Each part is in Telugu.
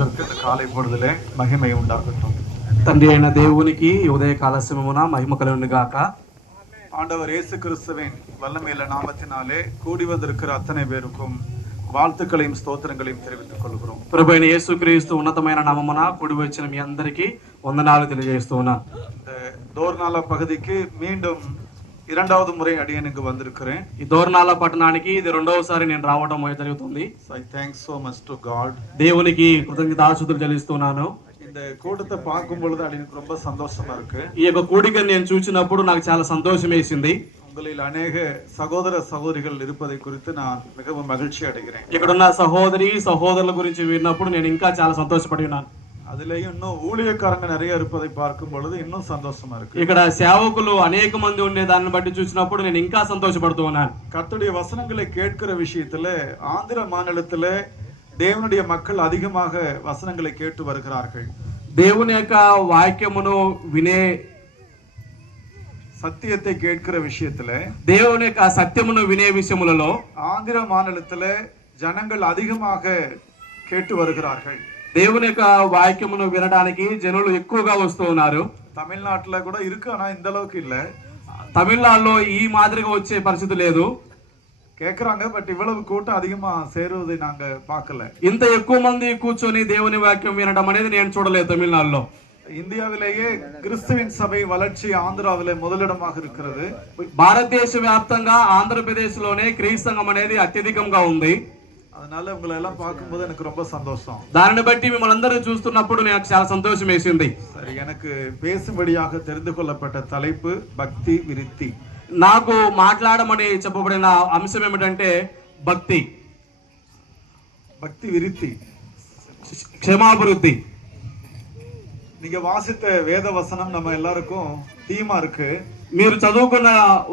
கர்த்தருக்கு இந்த காலை பொழுதிலே மகிமை உண்டாகட்டும். తండ్రి అయిన దేవునికి ఉదయ కాలస్యమున మహిమ కలుగును గాక. ஆண்டவர் இயேசு கிறிஸ்துவின் வல்லமையுள்ள நாமத்தினாலே கூடி வந்திருக்கிற அத்தனை பேருக்கும் வாழ்த்துக்களையும் ஸ்தோத்திரங்களையும் தெரிவித்துக் கொள்கிறோம். ప్రభు అయిన యేసుక్రీస్తు ఉన్నతమైన నామమున కూడి వచ్చిన మీ అందరికీ వందనాలు తెలియజేస్తూ ఉన్నాను. இந்த దోర్నాల పగదికి மீண்டும் இரண்டாவது முறை அடியனுக்கு வந்திருக்கிறேன். ఈ దోర్నాల పట్టణానికి ఇది రెండవసారి నేను రావడం జరుగుతుంది. So I thank so much to God. దేవునికి కృతజ్ఞతాస్తుతులు చెల్లిస్తున్నాను. இந்த கூட்டத்தை பார்க்கும் பொழுது அடியனுக்கு ரொம்ப சந்தோஷமா இருக்கு. ఈ యొక్క కూడికను నేను చూసినప్పుడు నాకు చాలా సంతోషం వేసింది. உங்களில் அநேக சகோதர சகோதரிகள் இருப்பதை குறித்து நான் மிகவும் மகிழ்ச்சி அடைகிறேன். ఇక్కడున్న సహోదరుల గురించి విన్నప్పుడు నేను ఇంకా చాలా సంతోషపడి ఉన్నాను. அதுலயும் இன்னும் ஊழியக்காரங்க நிறைய இருப்பதை பார்க்கும் பொழுது இன்னும் சந்தோஷமா இருக்கு. ఇక్కడ సేవకులు అనేక మంది ఉండే దాన్ని బట్టి చూసినప్పుడు నేను ఇంకా సంతోషపడుతూ ఉన్నాను. கர்த்தருடைய வசனங்களை கேட்கிற விஷயத்துல ஆந்திர மாநிலத்துல தேவனுடைய மக்கள் அதிகமாக வசனங்களை கேட்டு வருகிறார்கள். దేవుని యొక్క వాక్యమును వినే சத்தியத்தை கேட்கிற விஷயத்துல దేవుని యొక్క సత్యమును వినే విషయములలో ஆந்திர மாநிலத்துல ஜனங்கள் அதிகமாக கேட்டு வருகிறார்கள். దేవుని యొక్క వాక్యమును వినడానికి జనులు ఎక్కువగా వస్తూ ఉన్నారు. தமிழ்நாட்டுல கூட இருக்கு, ஆனா இந்த அளவுக்கு இல்ல. తమిళనాడులో ఈ మాదిరిగా వచ్చే పరిస్థితి లేదు. கேக்குறாங்க, பட் இவ்வளவு கூட்டம் அதிகமா சேருவதை நாங்க பார்க்கல. ఇంత ఎక్కువ మంది కూర్చొని దేవుని వాక్యం వినడం అనేది నేను చూడలేదు తమిళనాడులో. இந்தியாவிலேயே கிறிஸ்துவின் சபை வளர்ச்சி ஆந்திராவிலே முதலிடமாக இருக்கிறது. భారతదేశ వ్యాప్తంగా ఆంధ్రప్రదేశ్ లోనే క్రీస్తు సంఘం అనేది అత్యధికంగా ఉంది. அதனால உங்களை எல்லாம் பார்க்கும்போது எனக்கு ரொம்ப சந்தோஷம். దానిని బట్టి మిమ్మల్ని అందరూ చూస్తున్నప్పుడు నాకు చాలా సంతోషం వేసింది. சரி, எனக்கு பேசும்படியாக தெரிந்து கொள்ளப்பட்ட தலைப்பு பக்தி விருத்தி. నాకు మాట్లాడమని చెప్పబడిన అంశం ఏమిటంటే భక్తి, பக்தி விருத்தி, క్షమాభివృద్ధి. நீங்க வாசித்த வேத வசனம் நம்ம எல்லாருக்கும் தீமா இருக்கு. మీరు చదువుకున్న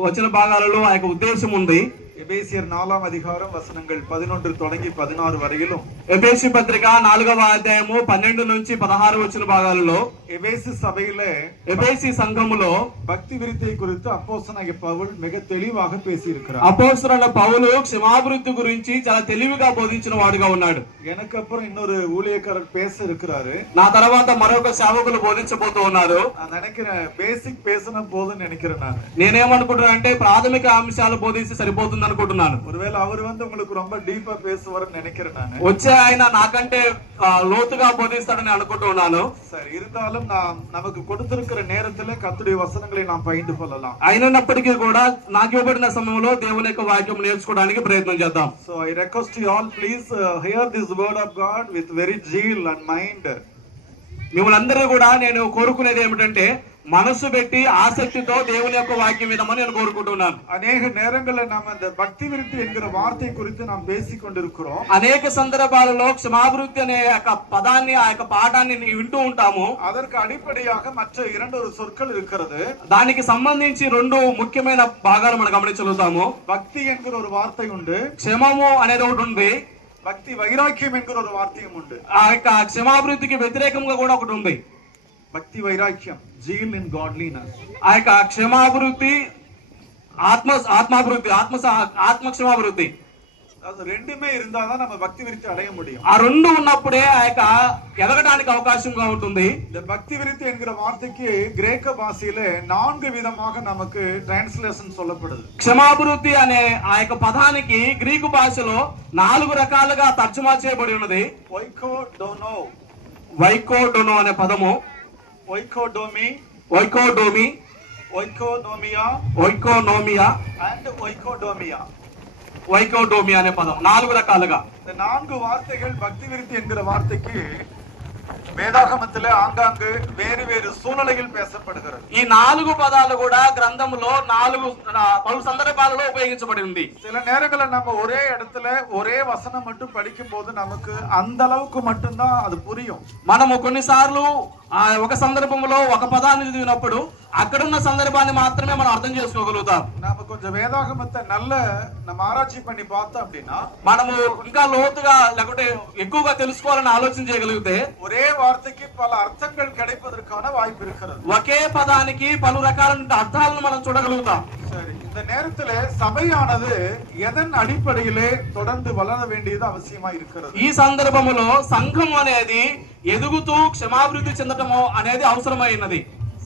వచన భాగాలలో ఆ యొక్క ఉద్దేశం ఉంది. எபேசியர் 4ஆம் அதிகாரம் வசனங்கள் 11 தொடங்கி 16 வரையிலும், ఎఫెసీ పత్రిక 4వ అధ్యాయము 12 నుంచి 16 వచ్చిన భాగాలలో எபேசு சபையிலே ఎఫెసీ సంఘములో பக்தி விருத்தியை குறித்து அப்போஸ்தலனாகிய பவுல் மிக தெளிவாக பேசி இருக்கிறார். అపోస్తలుడైన పౌలు క్షమాభివృద్ధి గురించి చాలా తెలివిగా బోధించిన వాడుగా ఉన్నాడు. எனக்கு அப்புறம் இன்னொரு ஊழியக்காரர் பேச இருக்கிறாரு. నా తర్వాత మరొక సేవకులు బోధించబోతూ ఉన్నారు. நான் நினைக்கிறேன் பேசிக் பேசின போதுன்னு நினைக்கிறேன். నేనేమనుకుంటున్నా అంటే ప్రాథమిక అంశాలు బోధిస్తే సరిపోతుంది అనుకుంటున్నాను. ஒருவேளை அவர் உங்களுக்கு ரொம்ப டீப்பா பேசுவார்னு நினைக்கிறேன். நான் వచ్చే ఆయన నాకంటే లోతుగా బోధిస్తాడని అనుకుంటున్నాను. சரி, இருந்தாலும் நமக்கு கொடுத்திருக்கிற நேரத்துல கர்த்தருடைய வசனங்களை நாம் பகிர்ந்து கொள்ளலாம். అయినప్పటికీ కూడా నాకు ఇవ్వబడిన సమయంలో దేవుని యొక్క వాక్యం నేర్చుకోవడానికి ప్రయత్నం చేద్దాం. So I request you all, please hear this word of God with very zeal and mind. మిమ్మల్ని అందరూ కూడా నేను కోరుకునేది ఏమిటంటే మనసు పెట్టి ఆసక్తితో దేవుని యొక్క వాక్యం వినమని నేను కోరుకుంటున్నాను. அநேக நேரங்களில் நாம் இந்த பக்தி விருத்தி என்கிற வார்த்தை குறித்து நாம் பேசிக் கொண்டிருக்கிறோம். అనేక సందర్భాలలో క్షమాభివృద్ధి అనే యొక్క పదాన్ని ఆ యొక్క పాఠాన్ని వింటూ ఉంటాము. அதற்கு అడిపడిயாக மற்ற இரண்டு சொற்கள் இருக்கிறது. దానికి సంబంధించి రెండు ముఖ్యమైన భాగాలు మనం గమనించగలుగుతాము. பக்தி என்கிற ஒரு வார்த்தை உண்டு, క్షమము అనేది ఒకటి ఉంది, பக்தி வைராக்கியம் என்கிற ஒரு வார்த்தையும் உண்டு. ఆ యొక్క క్షమాభివృద్ధికి వ్యతిరేకంగా కూడా ఒకటి ఉంది. பக்தி வைராக்கியம், zeal in godliness. ఆ యొక్క క్షమాభివృద్ధి ఆత్మ క్షమాభివృద్ధి, அது ரெண்டுமே இருந்தாதான் நம்ம பக்தி விருத்தி அடைய முடியும். ఆ రెండు ఉన్నప్పుడే ఆ యొక్క ఎదగడానికి అవకాశంగా ఉంటుంది. இந்த பக்தி விருத்தி என்கிற வார்த்தைக்கு கிரேக்க பாஷையில 4 விதமாக நமக்கு டிரான்ஸ்லேஷன் சொல்லப்படுது. క్షమాభివృద్ధి అనే ఆ యొక్క పదానికి గ్రీకు భాషలో 4 రకాలుగా తర్జుమా చేయబడి ఉన్నది. వైకోడోనో అనే పదము, oikodomi, oikonomia and oikodomia. వైకోడోమియా అనే పదం 4 రకాలుగా. இந்த 4 வார்த்தைகள் பக்தி விருத்தி என்கிற வார்த்தைக்கு வேதாகமத்திலே ஆங்காங்கு வேறு வேறு சூழ்நிலையில் பேசப்படுகிறது. ఈ 4 పదాలు కూడా గ్రంథంలో పలు సందర్భాలలో ఉపయోగించబడి ఉంది. சில நேரங்களில் நம்ம ஒரே இடத்துல ஒரே வசனம் மட்டும் படிக்கும் போது நமக்கு அந்த அளவுக்கு மட்டும்தான் அது புரியும். మనము కొన్నిసార్లు ఒక సందర్భంలో ఒక పదాన్ని చదివినప్పుడు అక్కడున్న సందర్భాన్ని మాత్రమే మనం అర్థం చేసుకోగలుగుతాం. நாம கொஞ்சம் வேதாகமத்தை நம்ம ஆராய்ச்சி பண்ணி பார்த்தோம் அப்படின்னா, మనము ఇంకా లోతుగా లేకుంటే ఎక్కువగా తెలుసుకోవాలని ఆలోచన చేయగలిగితే ஒரே வார்த்தைக்கு பல அர்த்தங்கள் கிடைப்பதற்கான வாய்ப்பு இருக்கிறது. ఒకే పదానికి పలు రకాల అర్థాలను మనం చూడగలుగుతాం. சரி, இந்த நேரத்துல சபையானது எதன் அடிப்படையிலே தொடர்ந்து வளர வேண்டியது அவசியமா இருக்கிறது? ఈ సందర్భంలో సంఘం అనేది ఎదుగుతూ క్షమాభివృద్ధి చెందటము అనేది అవసరమైనది.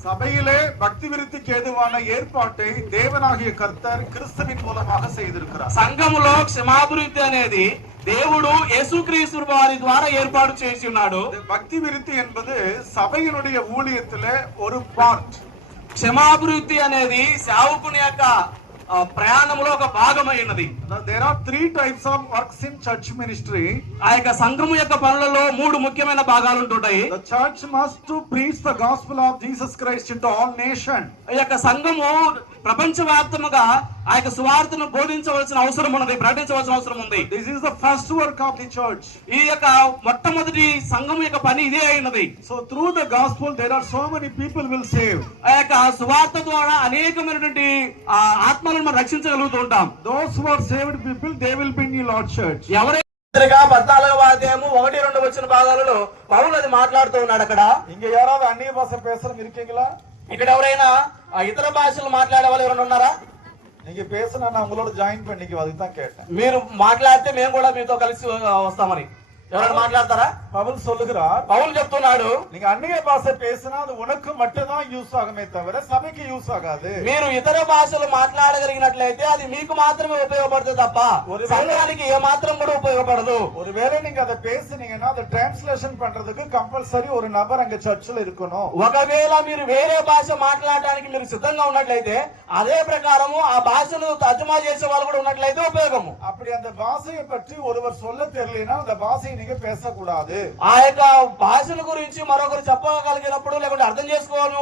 சபையிலே பக்தி விருத்திக்கு ஏதுவான ஏற்பாட்டை தேவனாகிய கர்த்தர் கிறிஸ்துவின் மூலமாக செய்திருக்கிறார். సంఘములో క్షమాభివృద్ధి అనేది దేవుడు యేసుక్రీస్తు వారి ద్వారా ఏర్పాటు చేసి ఉన్నాడు. பக்தி விருத்தி என்பது சபையினுடைய ஊழியத்திலே ஒரு பார்ட். క్షమాభివృద్ధి అనేది సేవకుని యొక్క ప్రయాణంలో ఒక భాగమైనది. There are 3 types of works in church ministry. ఆ యొక్క సంఘము యొక్క పనులలో 3 ముఖ్యమైన భాగాలు ఉంటుంటాయి. The church must to preach the gospel of Jesus Christ into all nations. ఈ యొక్క సంఘము ప్రపంచవ్యాప్తముగా ఆ యొక్క సువార్తను బోధించవలసిన అవసరం ఉన్నది, ప్రకటించవలసిన అవసరం ఉంది. This is the first work of the church. ఈ యొక్క మొట్టమొదటి సంఘము యొక్క పని ఇదే అయినది. So through the gospel there are so many people will save. ఆ యొక్క సువార్త ద్వారా అనేకమైనటువంటి ఆత్మలను మనం రక్షించగలుగుతూ ఉంటాం. Those who are saved people, they will be in the Lord church. ఎవరైనా 14వ అధ్యాయము 1-2 వచ్చిన భాగాలలో పౌలు అది మాట్లాడుతూ ఉన్నాడు. అక్కడ இங்க யாராவது அந்நிய பாஷை பேசுறவங்க இருக்கீங்களா? ఇక్కడ ఎవరైనా ఇతర భాషలు మాట్లాడే వాళ్ళు ఎవరైనా ఉన్నారా? நீங்க பேசினா நான் உங்களோட ஜாயின் பண்ணிக்குவோம், அதுக்கு தான் கேட்டேன். మీరు మాట్లాడితే మేము కూడా మీతో కలిసి వస్తామని. ఎవరైనా మాట్లాడతారా? பவுல் சொல்லுகிறார், పౌలు చెప్తున్నాడు, நீங்க அந்நிய பாஷை பேசினா அது உனக்கு மட்டும் தான் யூஸ் ஆகுமே தவிர சபைக்கு யூஸ் ஆகாது. మీరు ఇతర భాషలు మాట్లాడగలిగినట్లయితే అది మీకు మాత్రమే ఉపయోగపడుతుంది తప్ప సంఘానికి ఏ మాత్రం కూడా ఉపయోగపడదు. ஒருவேளை நீங்க அதை பேசுனீங்கன்னா அதை டிரான்ஸ்லேஷன் பண்றதுக்கு கம்பல்சரி ஒரு நபர் அங்க சர்ச்சில் இருக்கணும். ఒకవేళ మీరు వేరే భాష మాట్లాడడానికి మీరు సిద్ధంగా ఉన్నట్లయితే అదే ప్రకారము ఆ భాషను తర్జుమా చేసే వాళ్ళు కూడా ఉన్నట్లయితే ఉపయోగము. அப்படி அந்த பாஷையை பற்றி ஒருவர் சொல்ல தெரியலனா அந்த பாஷையை நீங்க பேசக்கூடாது. ఆ యొక్క భాషల గురించి మరొకరు చెప్పగలిగినప్పుడు లేకుంటే అర్థం చేసుకోవడం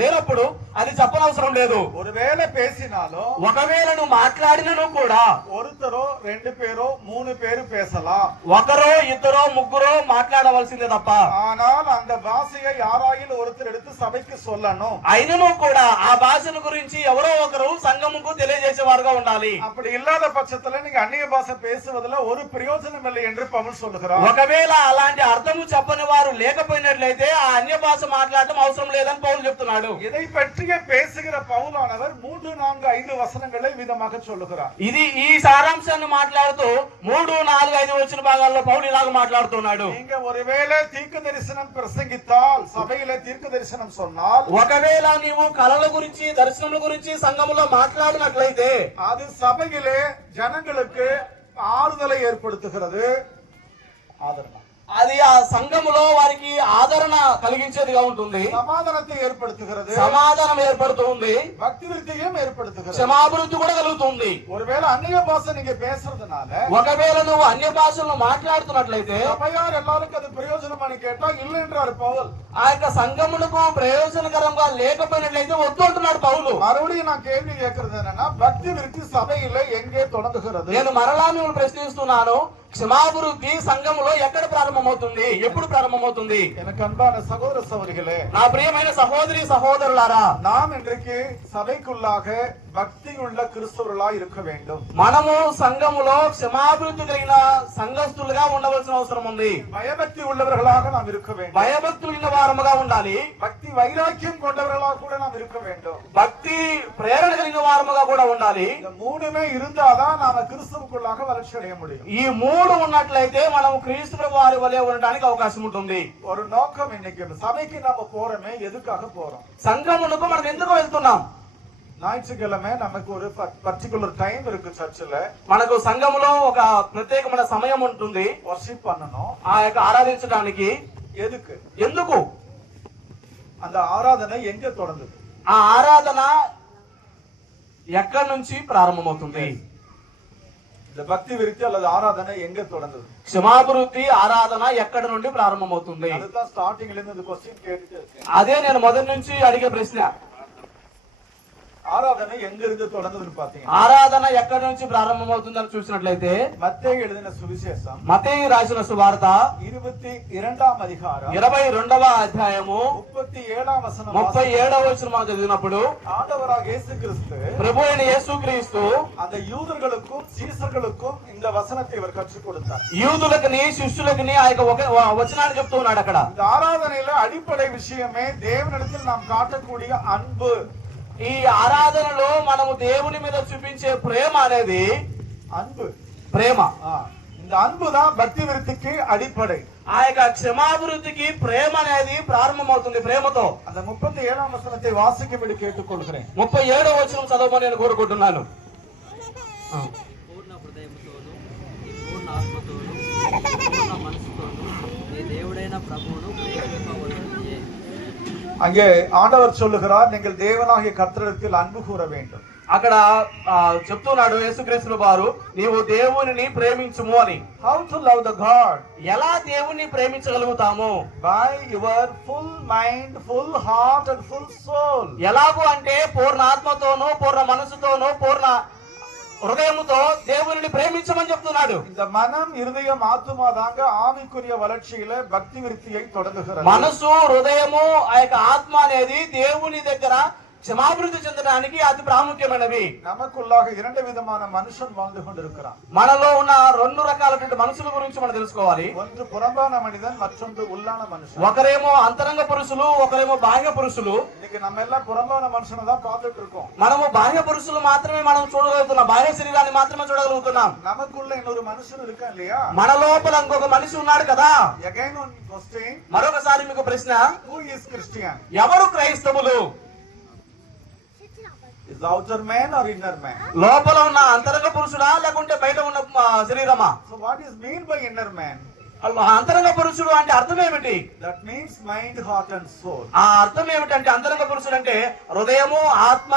లేనప్పుడు అది చెప్పనవసరం లేదు. ஒருவேளை பேசினாலும் ఒకవేళ నువ్వు మాట్లాడినను కూడా ஒருத்தரோ 2 பேரோ 3 பேரு பேசலாம். ఒకరో ఇద్దరో ముగ్గురో మాట్లాడవలసిందే తప్ప. ஆனால் அந்த பாஷையை யாராயிலும் ஒருத்தர் எடுத்து சபைக்கு சொல்லணும். అయినను కూడా ఆ భాషల గురించి ఎవరో ఒకరు సంఘముకు తెలియజేసేవారుగా ఉండాలి. அப்படி இல்லாத பட்சத்துல நீங்க அந்நிய பாஷை பேசுவதுல ஒரு பிரயோஜனம் இல்லை என்று பவுல் சொல்லுகிறார். ఒకవేళ అలాంటి అర్థము చెప్పని వారు లేకపోయినట్లయితే ఆ అన్య భాష మాట్లాడటం అవసరం లేదని పౌలు చెప్తున్నాడు. இதை பற்றிய பேசுகிற பவுலானவர் 3, 4, 5 வசனங்களை விதமாக சொல்லுகிறார். ఇది ఈ సారాంశాన్ని మాట్లాడుతూ 3, 4, 5 వచ్చిన భాగాల్లో పౌలు ఇలాగ మాట్లాడుతున్నాడు. நீங்க ஒருவேளை தீர்க்க தரிசனம் பிரசங்கித்தால் சபையிலே தீர்க்க தரிசனம் சொன்னால் ఒకవేళ నీవు కళల గురించి దర్శనముల గురించి సంఘములో మాట్లాడినట్లయితే அது சபையிலே ஜனங்களுக்கு ஆறுதலை ஏற்படுத்துகிறது. ஆதரவு అది ఆ సంఘములో వారికి ఆదరణ కలిగించేదిగా ఉంటుంది, సమాధానத்தை ஏற்படுத்துகிறது, సమాధానం ఏర్పడుతుంది, భక్తి విరుద్ధియం ఏర్పడుతుంది, క్షమాభివృద్ధి కూడా కలుగుతుంది. ஒருவேளை அந்நிய பாஷை நீங்க பேசுறதுனால ఒకవేళ నువ్వు అన్య భాషలను మాట్లాడుతున్నట్లయితే சபையார் எல்லாருக்கும் அது பிரயோஜனம் అని கேட்டா இல்ல என்றார் பவுல். ఆ యొక్క సంఘములకు ప్రయోజనకరంగా లేకపోయినట్లయితే వద్దు అంటున్నాడు పౌలు. மறுபடியும் நான் கேள்வி கேட்கறது என்னன்னா பக்தி விருத்தி சபையில எங்கே தொடங்குகிறது? నేను మరలా మిమ్మల్ని ప్రశ్నిస్తున్నాను, క్షమాభివృద్ధి సంఘములో ఎక్కడ ప్రారంభమవుతుంది, ఎప్పుడు ప్రారంభమవుతుంది? எனக்கு அன்பான சகோதர சகோதரிகளே, నా ప్రియమైన సహోదరి సహోదరులారా, நாம் இன்றைக்கு சபைக்குள்ளாக பக்தி உள்ள கிறிஸ்தவர்களாய் இருக்க வேண்டும். మనము సంఘములో క్షమాభివృద్ధి కలిగిన సంఘస్థులుగా ఉండవలసిన అవసరం ఉంది. பயபக்தி உள்ளவர்களாக நாம் இருக்க வேண்டும். భయభక్తులున్న వారముగా ఉండాలి. பக்தி வைராக்கியம் கொண்டவர்களாக கூட நாம் இருக்க வேண்டும். భక్తి ప్రేరణ కలిగిన వారముగా కూడా ఉండాలి. இந்த மூணுமே இருந்தாதான் நாம கிறிஸ்துவுக்குள்ளாக வளர்ச்சி அடைய முடியும். ఈ 3 ఉన్నట్లయితే మనం క్రీస్తు వారి వలె ఉండడానికి అవకాశం ఉంటుంది. ஒரு நோக்கம் இன்னைக்கு சபைக்கு நாம போறோமே, எதுக்காக போறோம்? సంఘమునకు మనం ఎందుకు వెళ్తున్నాం? ஞாயிற்றுக்கிழமை நமக்கு ஒரு பர்టిక్యులர் டைம் இருக்கு சர்ச்சில். మనకు సంఘములో ఒక ప్రత్యేకమైన సమయం ఉంటుంది వర్షిప్ பண்ணணும், ఆ యొక్క ఆరాధించడానికి. எதுக்கு? ఎందుకు? அந்த ஆராதனை எங்க தொடங்குது? ఆ ఆరాధన ఎక్కడి నుంచి ప్రారంభమవుతుంది? இந்த பக்தி விருத்தி அல்லது ஆராதனை எங்க தொடங்குது? క్షమాభివృద్ధి ఆరాధన ఎక్కడి నుండి ప్రారంభమవుతుంది? அதுதான் ஸ்டார்டிங்ல இருந்து இந்த क्वेश्चन கேட்டுட்டே இருக்கேன். అదే నేను మొదటి నుంచి అడిగే ప్రశ్న. ஆராதனை எங்க இருந்து தொடங்குதுன்னு பாத்தீங்கன்னா, ఆరాధన ఎక్కడి నుంచి ప్రారంభమవుతుందని చూసినట్లయితే மத்தேயு எழுதின சுவிசேஷம் మత్తయి రాసిన సువార్త 22వ அதிகாரம் 22వ అధ్యాయము 37వ వచనం 37వ వచనం మనం చదివినప్పుడు, ஆண்டவராக இயேசு கிறிஸ்து ప్రభు అయిన యేసుక్రీస్తు அந்த யூதர்களுக்கும் சீசர்களுக்கும் இந்த வசனத்தை இவர் கற்றுக் கொடுத்தார். యూదులకని శిష్యులకని ఆ యొక్క వచనాన్ని చెప్తూ ఉన్నాడు. అక్కడ இந்த ஆராதனையில அடிப்படை விஷயமே தேவனிடத்தில் நாம் காட்டக்கூடிய அன்பு. ఈ ఆరాధనలో మనము దేవుని మీద చూపించే ప్రేమ అనేది அன்பு. ప్రేమ. இந்த அன்பு தான் பக்தி விருத்திக்கு அடிப்படை. ఆ యొక్క క్షమాభివృద్ధికి ప్రేమ అనేది ప్రారంభమవుతుంది ప్రేమతో. அந்த 37ஆம் வசனத்தை வாசிக்கும்படி கேட்டுக்கொள்கிறேன். 37వ వచనం చదవమని నేను కోరుకుంటున్నాను. పూర్ణ హృదయముతోను నీ పూర్ణ ఆత్మతోను పూర్ణ మనసుతోను నీ దేవుడైన ప్రభువును ప్రేమింపవలెను. அங்கே ஆண்டவர் சொல்லுகிறார், நீங்கள் தேவனாகிய கர்த்தரிடத்தில் அன்பு கூற வேண்டும். అక్కడ చెప్తున్నాడు యేసుక్రీస్తు వారు, నీవు దేవునిని ప్రేమించుము అని. How to love the God? ఎలా దేవుణ్ణి ప్రేమించగలుగుతాము? By your full mind, full heart and full soul. ఎలాగూ అంటే పూర్ణ ఆత్మతోనూ పూర్ణ మనసుతోనూ పూర్ణ హృదయముతో దేవునిని ప్రేమించమని చెప్తున్నాడు. இந்த மனம், இருதயம், ஆத்துமா தாங்க ஆவிக்குரிய வளர்ச்சியில பக்தி விருத்தியை தொடங்குகிறது. మనసు, హృదయము, ఆ యొక్క ఆత్మ అనేది దేవుని దగ్గర క్షమాభివృద్ధి చెందడానికి అతి ప్రాముఖ్యమైనవి. நமக்குள்ளாக இரண்டு விதமான மனுஷன் வாழ்ந்து கொண்டிருக்கிறான். మనలో ఉన్న రెండు రకాలైన మనుషుల గురించి మనం తెలుసుకోవాలి. ஒன்று புறம்பான மனிதன், மற்றொன்று உள்ளான மனுஷன். ఒకరేమో అంతరంగ పురుషులు, ఒకరేమో బాహ్య పురుషులు. இன்னைக்கு நம்ம எல்லாம் புறம்பான மனுஷனை தான் பார்த்துட்டு இருக்கோம். మనము బాహ్య పురుషులు మాత్రమే మనం చూడగలుగుతున్నాం, బాహ్య శరీరాన్ని మాత్రమే చూడగలుగుతున్నాం. நமக்குள்ள இன்னொரு మనుషుడు இருக்கா இல்லையா? మన లోపల ఇంకొక మనిషి ఉన్నాడు కదా. Again one question. మరొకసారి మీకు ప్రశ్న, Who is Christian? ఎవరు క్రైస్తవులు? Is the outer man or inner man? లోపల ఉన్న అంతరంగ పురుషుడా లేకుంటే బయట ఉన్న శరీరమా? So what is mean by inner man? అంతరంగ పురుషుడు అంటే అర్థం ఏమిటి? That means mind, heart and soul. ఆ అర్థం ఏమిటంటే అంతరంగ పురుషుడు అంటే హృదయము, ఆత్మ,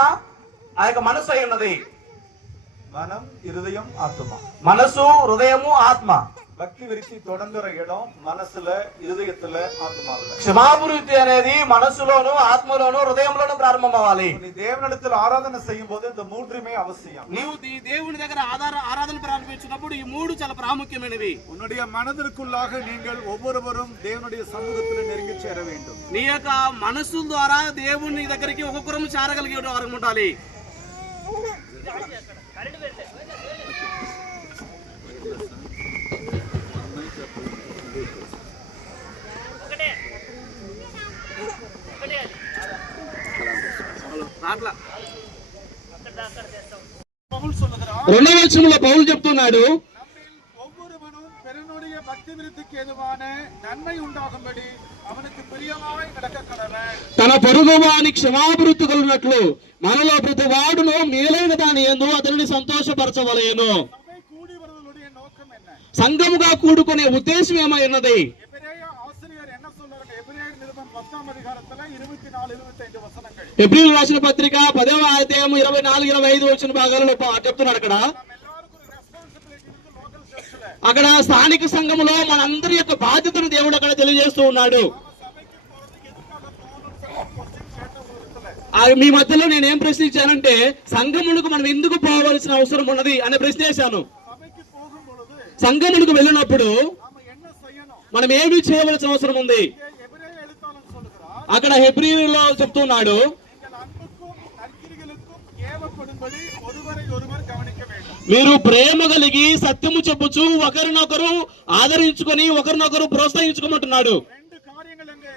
ఆ యొక్క మనసు అయి ఉన్నది. மனம், இருதயம், ஆத்துமா. మనసు, హృదయము, ఆత్మ. பக்தி விருத்தி தொடங்குற இடம் మనసుல, இருதயத்துல, ఆత్మలో. క్షమాభివృద్ధి అనేది మనసులోను, ఆత్మలోను, హృదయంలోను ప్రారంభం అవ్వాలి. நீ தேவனிடத்தில் ஆராதனை செய்யும் போது இந்த மூன்றுமே அவசியம். నీవు ఈ దేవుని దగ్గర ఆరాధన ప్రారంభించినప్పుడు ఈ మూడు చాలా ప్రాముఖ్యమైనవి. உன்னுடைய மனதிற்குள்ளாக நீங்கள் ஒவ்வொருவரும் தேவனுடைய சமூகத்தில் நெருங்கி சேர வேண்டும். నీ యొక్క మనసు ద్వారా దేవుని దగ్గరికి ఒక్కొక్కరు చేరగలిగే వారు ఉండాలి. రెండవ వచనంలో పౌలు చెప్తున్నాడు, ஒவ்வொருவனும் பிறனுடைய பக்தி விருத்திக்கு ஏதுவான நன்மை உண்டாகும்படி அவனுக்கு பிரியமாய் நடக்க கடவன். తన పొరుగువాని క్షమాభివృద్ధి కలిగినట్లు మనలో ప్రతి వాడును మేలైన దాని యందు అతనిని సంతోషపరచవలెను. சபை கூடி வருவதுடைய நோக்கம் என்ன? సంఘముగా కూడుకునే ఉద్దేశం ఏమై ఉన్నది? எபிரேய ஆசிரியர் என்ன சொல்றாரு? எபிரேயர் நிருபம் 10ஆம் அதிகாரத்துல 24, 25 వచనங்கள். ఏప్రిల్ రాసిన పత్రిక 10వ అధ్యాయం 24, 25 వచ్చిన భాగాలలో చెప్తున్నాడు. అక్కడ எல்லாருக்கும் ஒரு ரெஸ்பான்சிபிலிட்டி இருக்கு లోకల్ చర్చ్ல. అక్కడ స్థానిక సంఘములో మనందరి యొక్క బాధ్యతను దేవుడు అక్కడ తెలియజేస్తూ ఉన్నాడు. సభకి పోறதுக்கு எதுக்காக போகணும்னு క్వశ్చన్ కేటగిరీలో మీ మధ్యలో నేనేం ప్రశ్నించానంటే సంఘములకు మనం ఎందుకు పోవలసిన అవసరం ఉన్నది అనే ప్రశ్న వేశాను. సభకి போகும் பொழுது సంఘములకు వెళ్ళినప్పుడు நாம என்ன செய்யணும்? మనం ఏమి చేయవలసిన అవసరం ఉంది? எபிரேய எழுத்தாளன் சொல்லுகிறார், అక్కడ హెబ్రీలో చెప్తున్నాడు, நீங்கள் அன்புக்கும் நற்கிரிகளுக்கும் ஏவப்படும்படி ஒருவரை ஒருவர் கவனிக்க வேண்டும். మీరు ప్రేమ కలిగి సత్యము చెప్పుచు ఒకరినొకరు ఆదరించుకొని ఒకరినొకరు ప్రోత్సహించుకోమంటున్నాడు. ரெண்டு காரியங்கள் அங்கே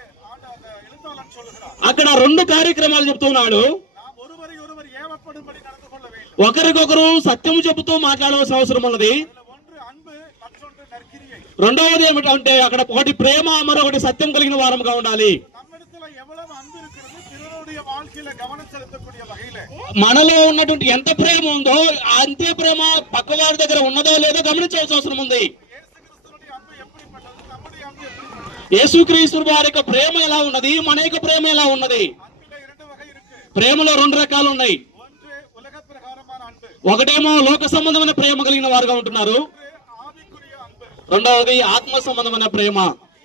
அந்த எழுத்தாளன் சொல்லுகிறார். అక్కడ రెండు కార్యక్రమాలు చెప్తున్నాడు. நாம் ஒருவரை ஒருவர் ஏவப்படும்படி நடந்து கொள்ள வேண்டும். ఒకరికొకరు సత్యము చెబుతూ మాట్లాడవలసిన అవసరం ఉన్నది. அதுல ஒன்று அன்பு, மற்றொன்று நற்கிரியை. రెండవది ఏమిటంటే అక్కడ ఒకటి ప్రేమ, మరొకటి సత్యం కలిగిన వారముగా ఉండాలి. நம்மிடத்துல எவ்வளவு அன்பு இருக்கிறது பிறருடைய வாழ்க்கையில கவனம் செலுத்தக்கூடிய வகையில మనలో ఉన్నటువంటి ఎంత ప్రేమ ఉందో అంతే ప్రేమ పక్కవారి దగ్గర ఉన్నదో లేదో గమనించవలసిన అవసరం ఉంది. இயேசு கிறிஸ்துவினுடைய அன்பு எப்படிப்பட்டது, நம்முடைய அன்பு எப்படிப்பட்டது? యేసుక్రీస్తు వారి యొక్క ప్రేమ ఎలా ఉన్నది, మన యొక్క ప్రేమ ఎలా ఉన్నది? அன்பில இரண்டு வகை இருக்கு. ప్రేమలో రెండు రకాలు ఉన్నాయి. ஒன்று உலக பிரகாரமான அன்பு, ఒకటేమో లోక సంబంధమైన ప్రేమ కలిగిన వారుగా ఉంటున్నారు. ஒன்று ஆவிக்குரிய அன்பு. రెండవది ఆత్మ సంబంధమైన ప్రేమ.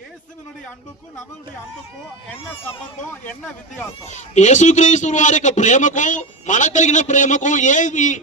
இயேசுவினுடைய அன்புக்கும் நம்மளுடைய அன்புக்கும் என்ன சம்பந்தம், என்ன வித்தியாசம்? యేసుక్రీస్తు వారి యొక్క ప్రేమకు మనకు కలిగిన ప్రేమకు ఏ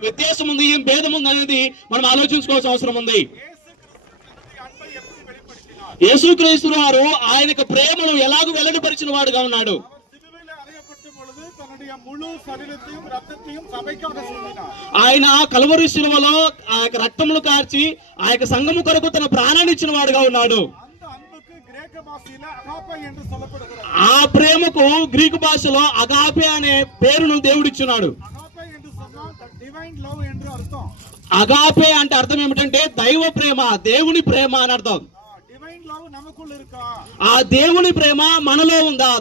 వ్యత్యాసం ఉంది, ఏం భేదం ఉంది అనేది మనం ఆలోచించుకోవాల్సిన అవసరం ఉంది. இயேசு கிறிஸ்து தன்னுடைய அன்பை எப்படி வெளிப்படுத்தினார்? యేసుక్రీస్తు వారు ఆయన యొక్క ప్రేమను ఎలాగూ వెల్లడిపరిచిన వాడుగా ఉన్నాడు. அவர் சிலுவையில அறையப்பட்ட பொழுது தன்னுடைய முழு சரீரத்தையும் ரத்தத்தையும் சபைக்காக சிந்தினார். ఆయన కలువరి శిలువలో ఆ యొక్క రక్తమును కార్చి ఆ యొక్క సంఘము కొరకు తన ప్రాణాన్ని ఇచ్చిన వాడుగా ఉన్నాడు. அந்த அன்புக்கு கிரேக்க கிரேக்க பாஷையில அகாப்பை என்று சொல்லப்படுகிறது. ఆ ప్రేమకు గ్రీకు భాషలో అగాపే అనే పేరును దేవుడిచ్చున్నాడు. அகாப்பை என்று சொன்னால் டிவைன் லவ் என்று அர்த்தம். అగాపే అంటే అర్థం ఏమిటంటే దైవ ప్రేమ, దేవుని ప్రేమ అని అర్థం. டிவைன் லவ் நமக்குள்ள இருக்கா? ఆ దేవుని ప్రేమ మనలో ఉందా?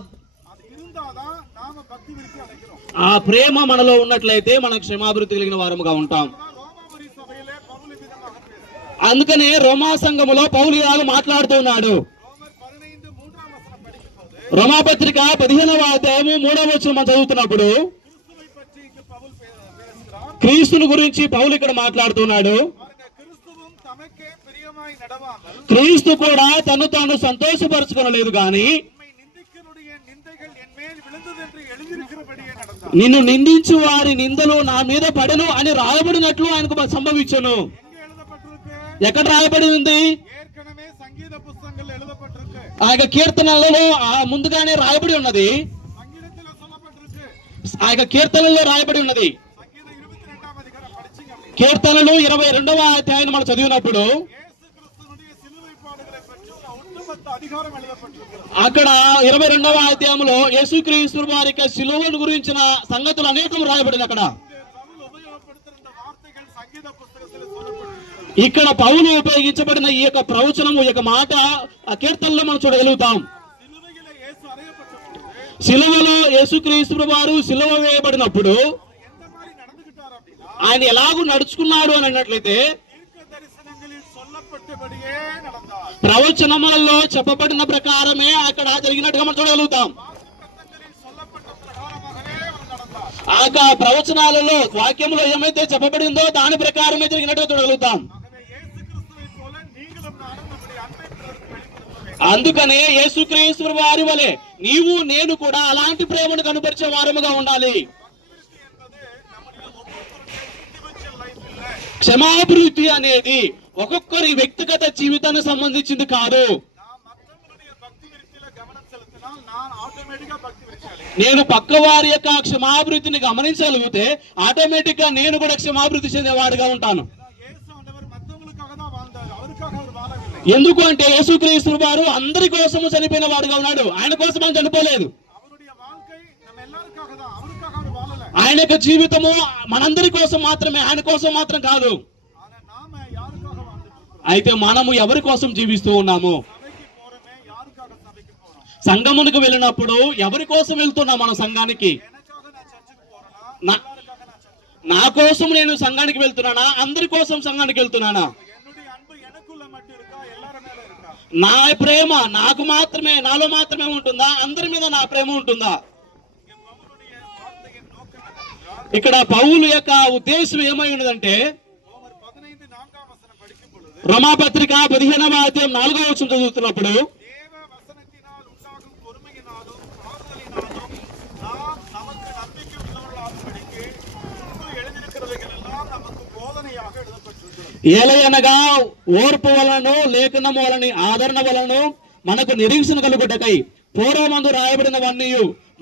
அது இருந்தாதான் நாம பக்தி விருத்தி அடைகிறோம். ఆ ప్రేమ మనలో ఉన్నట్లయితే మనం క్షమాభివృద్ధి కలిగిన వారముగా ఉంటాం. ரோமாபுரி சபையிலே பவுல் விதமாக பேசுகிறார். అందుకనే రోమా సంఘములో పౌలు ఇలాగ మాట్లాడుతున్నాడు. ரோமர் 15 3ஆம் வசனம் படிக்கும்போது రోమాపత్రిక 15వ అధ్యాయము 3వ వచనం మనం చదువుతున్నప్పుడు கிறிஸ்துவை பற்றி இங்கு பவுல் பேசுகிறார். క్రీస్తుని గురించి పౌలు ఇక్కడ మాట్లాడుతున్నాడు. பாருங்க, கிறிஸ்துவும் தமக்கே பிரியமாய் நடவாமல் క్రీస్తు కూడా తను తాను సంతోషపరచుకోలేదు గాని உம்மை நிந்திக்கிறவருடைய நிந்தைகள் என் மேல் விழுந்தது என்று எழுதியிருக்கிறபடியே நடந்தார். నిన్ను నిందించు వారి నిందలు నా మీద పడను అని రాయబడినట్లు ఆయనకు సంభవించును. எங்க எழுதப்பட்டிருக்கு? ఎక్కడ రాయబడి ఉంది? ஏற்கனவே சங்கீத புஸ்தகங்கள் எழுதப்பட்டிருக்கு. ఆ యొక్క కీర్తనలలో ముందుగానే రాయబడి ఉన్నది. சங்கீதத்துல சொல்லப்பட்டிருக்கு. ఆ యొక్క కీర్తనల్లో రాయబడి ఉన్నది. சங்கீதம் 22ஆம் அதிகாரம் படிச்சீங்க அப்படின்னா కీర్తనలు 22వ అధ్యాయం మనం చదివినప్పుడు இயேசு கிறிஸ்துவினுடைய சிலுவை பாடுகளை பற்றி ஒரு ஒட்டுமொத்த அதிகாரம் எழுதப்பட்டிருக்கு. అక్కడ 22వ అధ్యాయంలో యేసుక్రీస్తు వారి యొక్క శిలువను గురించిన సంగతులు అనేకం రాయబడింది. అక్కడ பவுல் உபயோகப்படுத்துகிற வார்த்தைகள் சங்கீத புஸ்தகத்தில் சொல்லப்பட்டிருக்கு. ఇక్కడ పౌలు ఉపయోగించబడిన ఈ యొక్క ప్రవచనము, ఈ యొక్క మాట ఆ కీర్తనలో మనం చూడగలుగుతాం. சிலுவையில இயேசு அறையப்பட்ட பொழுது శిలువలో యేసుక్రీస్తు వారు శిలువ వేయబడినప్పుడు எந்த மாதிரி நடந்துகிட்டார் அப்படின்னா ఆయన ఎలాగూ నడుచుకున్నాడు అని అన్నట్లయితే தீர்க்க தரிசனங்களில் சொல்லப்பட்டபடியே நடந்தார். ప్రవచనములలో చెప్పబడిన ప్రకారమే అక్కడ జరిగినట్టుగా మనం చూడగలుగుతాం. வாக்குத்தத்தங்களில் சொல்லப்பட்ட பிரகாரமாகவே அவர் நடந்தார். ఆ యొక్క ప్రవచనాలలో వాక్యములో ఏమైతే చెప్పబడిందో దాని ప్రకారమే జరిగినట్టుగా చూడగలుగుతాం. ஆகவே இயேசு கிறிஸ்துவை போல நீங்களும் நானும் நம்முடைய அன்பை பிறருக்கு வெளிப்படுத்த வேண்டும். అందుకనే యేసుక్రీస్తు వారి వలె నీవు నేను కూడా అలాంటి ప్రేమను కనుపరిచే వారముగా ఉండాలి. பக்திவிருத்தி என்பது நம்முடைய ஒவ்வொருத்தருடைய இண்டிவிஜுவல் லைஃப் இல்ல. క్షమాభివృద్ధి అనేది ఒక్కొక్కరి వ్యక్తిగత జీవితానికి సంబంధించింది కాదు. நான் மற்றவங்களுடைய பக்தி விருத்தியில கவனம் செலுத்தினால் நான் ஆட்டோமேட்டிக்கா பக்தி விருத்தி அடைவேன். నేను పక్క వారి యొక్క క్షమాభివృద్ధిని గమనించగలిగితే ఆటోమేటిక్ గా నేను కూడా క్షమాభివృద్ధి చెందేవాడిగా ఉంటాను. ஏன்னா இயேசு ஆண்டவர் மற்றவங்களுக்காக தான் வாழ்ந்தார், அவருக்காக அவர் வாழவில்லை. ఎందుకు అంటే యేసుక్రీస్తు వారు అందరి కోసము చనిపోయిన వాడుగా ఉన్నాడు. ఆయన కోసం ఆయన చనిపోలేదు. அவருடைய வாழ்க்கை நம்ம எல்லாருக்காக தான், அவருக்காக அவர் வாழல. ఆయన యొక్క జీవితము మనందరి కోసం మాత్రమే, ఆయన కోసం మాత్రం కాదు. ஆனா நாம யாருக்காக வாழ்ந்துட்டு இருக்கிறோம்? అయితే మనము ఎవరి కోసం జీవిస్తూ ఉన్నాము? சபைக்கு போறோமே, யாருக்காக சபைக்கு போறோம்? సంఘమునికి వెళ్ళినప్పుడు ఎవరి కోసం వెళ్తున్నాం? మనం సంఘానికి எனக்காக நான் சர்ச்சுக்கு போறேனா, నా- எல்லாருக்காக நான் சர்ச்சுக்கு నా కోసం నేను సంఘానికి వెళ్తున్నానా? అందరి కోసం సంఘానికి వెళ్తున్నానా? என்னுடைய அன்பு எனக்குள்ள மட்டும் இருக்கா, எல்லாரும் மேல இருக்கா? నా ప్రేమ నాకు మాత్రమే, నాలో మాత్రమే ఉంటుందా? అందరి మీద నా ప్రేమ ఉంటుందా? இங்க பவுலுடைய வார்த்தையின் நோக்கம் என்னவென்றால், ఇక్కడ పౌలు యొక్క ఉద్దేశం ఏమై ఉన్నదంటే ரோமர் 15 4ஆம் வசனம் படிக்கும் பொழுது రోమాపత్రిక 15వ అధ్యాయం 4వ వచనం చదువుతున్నప్పుడు தேவ வசனத்தினால் உண்டாகும் பொறுமையினாலும் ஆறுதலினாலும் நாம் நமக்கு நம்பிக்கை உள்ளவர்களாகும்படிக்கு முன்பு எழுதியிருக்கிறவைகள் எல்லாம் நமக்கு போதனையாக எழுதப்பட்டிருக்கிறது. ఏలయనగా ఓర్పు వలన లేఖనము వలన ఆదరణ వలన మనకు నిరీక్షణ కలుగుటకై పూర్వమందు రాయబడినవన్నీ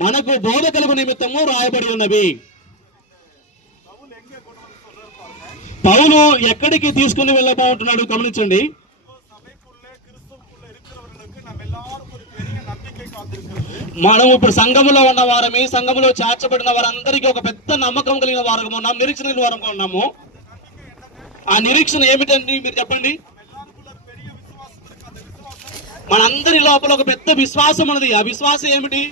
మనకు బోధ కలుగు నిమిత్తము రాయబడి ఉన్నవి. பவுல் எங்கே கொண்டு வந்து சொல்றாரு பாருங்க. పౌలు ఎక్కడికి తీసుకుని వెళ్ళబోతున్నాడు గమనించండి. சபைக்குள்ளே கிறிஸ்துவுக்குள்ள இருக்கிறவர்களுக்கு நம்ம எல்லாரும் ஒரு பெரிய நம்பிக்கை காத்திருக்கிறது. మనం ఇప్పుడు సంఘములో ఉన్న వారమి, సంఘములో చేర్చబడిన వారందరికీ ఒక పెద్ద నమ్మకం కలిగిన వారము ఉన్నాం, నిరీక్షణ కలిగిన వారంగా ఉన్నాము. ఆ నిరీక్షణ ఏమిటండి మీరు చెప్పండి? எல்லாருக்குள்ள ஒரு பெரிய விசுவாசம் இருக்கு. அந்த விசுவாசம் మనందరి లోపల ఒక పెద్ద విశ్వాసం ఉన్నది. ఆ విశ్వాసం ఏమిటి?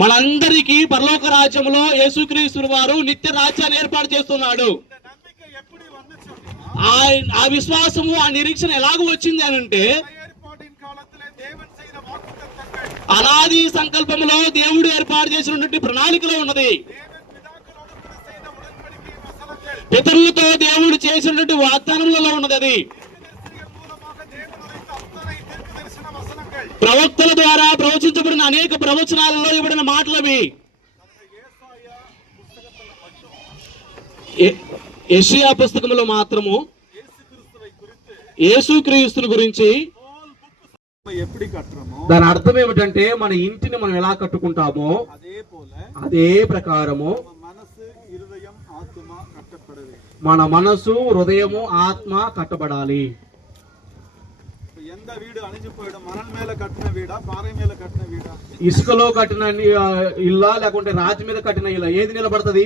మనందరికీ పరలోక రాజ్యంలో యేసుక్రీస్తు వారు నిత్య రాజ్యాన్ని ఏర్పాటు చేస్తున్నాడు. இந்த நம்பிக்கை எப்படி வந்துச்சு அப்படின்னா, ఆ విశ్వాసము, ఆ నిరీక్షణ ఎలాగ వచ్చింది అని అంటే ஏற்பாட்டின் காலத்திலே தேவன் செய்த வாக்குத்தத்தங்கள், అనాది సంకల్పంలో దేవుడు ఏర్పాటు చేసినటువంటి ప్రణాళికలో ఉన్నది. தேவன் பிதாக்களோடு கூட செய்த உடன்படிக்கையின் வசனங்கள், పితరులతో దేవుడు చేసినటువంటి వాగ్దానములలో ఉన్నది. అది தீர்க்கதரிசிகள் மூலமாக தேவன் உரைத்த அத்தனை தீர்க்க தரிசன வசனங்கள் ప్రవక్తల ద్వారా ప్రవచించబడిన అనేక ప్రవచనాలలో ఇవ్వబడిన మాటలవి. ஏசாயா புஸ்தகத்துல மட்டும் యెషయా పుస్తకములో మాత్రము இயேசு கிறிஸ்துவை குறித்து యేసుక్రీస్తుని గురించి ஹோல் புக் எப்படி கட்டுறோமோ దాని అర్థం ఏమిటంటే మన ఇంటిని మనం ఎలా కట్టుకుంటామో அதே போல అదే ప్రకారము நம்ம மனசு, இருதயம், ஆத்துமா கட்டப்படுது. మన మనసు, హృదయము, ఆత్మ కట్టబడాలి. எந்த வீடு அழிஞ்சு போயிடும்? மணல் மேல கட்டின வீடா, பாறை மேல கட்டின வீடா? ఇసుకలో కట్టిన ఇల్లా లేకుంటే రాతి మీద కట్టిన ఇల్లా ఏది నిలబడుతుంది?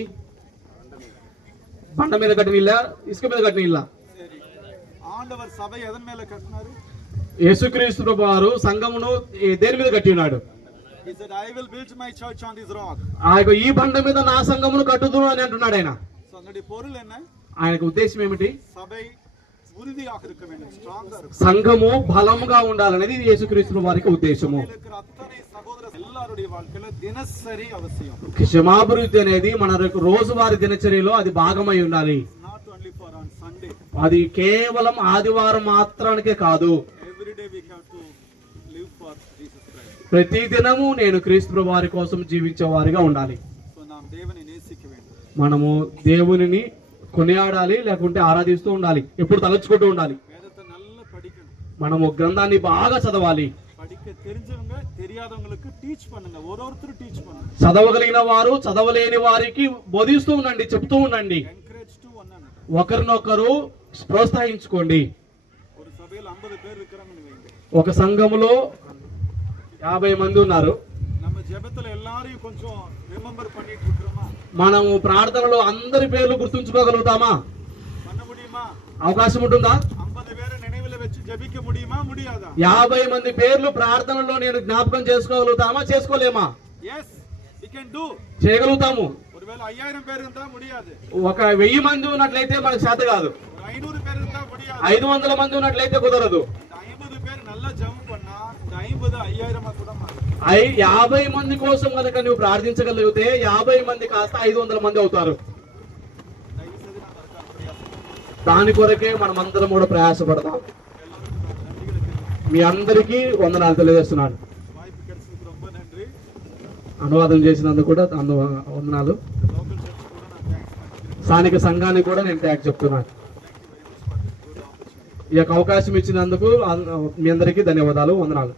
బండ మీద కట్టిన ఇల్లా, ఇసుక మీద కట్టిన ఇల్లా? சரி, ஆண்டவர் சபை எதன் மேல கட்டினாரு? యేసుక్రీస్తు వారు సంఘమును దేని మీద కట్టి ఉన్నాడు? He said, I will build my church on this rock. ఈ బండ మీద నా సంఘమును కట్టుదును అని అంటున్నాడు ఆయన. So அதனுடைய பொருள் என்ன? ఆయనకు ఉద్దేశం ఏమిటి? சபை உறுதியாக இருக்க வேண்டும், ஸ்ட்ராங்கா இருக்கும். సంఘము బలంగా ఉండాలనేది యేసుక్రీస్తు వారికి ఉద్దేశము. இருக்கிற అత్తனை సహోదర எல்லாருடைய வாழ்க்கையில தினசரி அவசியம். క్షమాభివృద్ధి అనేది మన రోజువారీ దినచర్యలో అది భాగమై ఉండాలి. Not only for on Sunday. అది కేవలం ఆదివారం మాత్రానికే కాదు. Every day we have to live for Jesus Christ. ప్రతి దినము నేను క్రీస్తు వారి కోసం జీవించే వారిగా ఉండాలి. So நாம் தேவனை நேசிக்க வேண்டும். మనము దేవునిని కొనియాడాలి, లేకుంటే ఆరాధిస్తూ ఉండాలి, ఎప్పుడు తలచుకుంటూ ఉండాలి. வேதத்தை நல்லா படிக்கணும். మనము గ్రంథాన్ని బాగా చదవాలి. படிக்க தெரிஞ்சவங்க தெரியாதவங்களுக்கு టీచ్ பண்ணுங்க. ஒருத்தர் టీచ్ பண்ணுங்க. చదవగలిగిన వారు చదవలేని వారికి బోధిస్తూ ఉండండి, చెప్తూ ఉండండి. Encourage to one another. ఒకరినొకరు ప్రోత్సహించుకోండి. ஒரு சபையில 50 பேர் இருக்காங்கன்னு வைங்க. ఒక సంఘములో 50 మంది ఉన్నారు. நம்ம ஜெபத்துல எல்லாரையும் கொஞ்சம் ரிமெம்பர் பண்ணிட்டு இருக்கோமா? మనము ప్రార్థనలో అందరి పేర్లు గుర్తుంచుకోగలుగుతామా? பண்ண முடியுமா? అవకాశం ఉంటుందా? 50 பேரை நினைவுல வச்சு ஜெபிக்க முடியுமா, முடியாதா? 50 మంది పేర్లు ప్రార్థనలో నేను జ్ఞాపకం చేసుకోగలుగుతామా, చేసుకోలేమా? yes we can do. చేయగలుగుతాము. ஒருவேளை 5000 பேர் இருந்தா முடியாது. ఒక 1000 మంది ఉన్నట్లయితే మనకు చేత కాదు. 500 பேர் இருந்தா முடியாது. 500 మంది ఉన్నట్లయితే కుదరదు. இந்த 50 பேர் நல்லா ஜெபம் பண்ணா இந்த 50 5000 கூட மாறும். 50 మంది కోసం కనుక నువ్వు ప్రార్థించగలిగితే 50 మంది కాస్త 500 మంది అవుతారు. దయచేసి నా కొరకు ప్రయాసం. దాని కొరకే మనం అందరం కూడా ప్రయాసపడతాం. మీ అందరికీ వందనాలు తెలియజేస్తున్నాను. வாய்ப்பு கிடைச்சதுக்கு ரொம்ப நன்றி. అనువాదం చేసినందుకు కూడా వందనాలు. లోకల్ చర్చ్ కూడా నా థాంక్స్. స్థానిక సంఘానికి కూడా నేను థ్యాంక్స్ చెప్తున్నాను. Thank you very much for good opportunity. ఈ యొక్క అవకాశం ఇచ్చినందుకు మీ అందరికీ ధన్యవాదాలు, వందనాలు.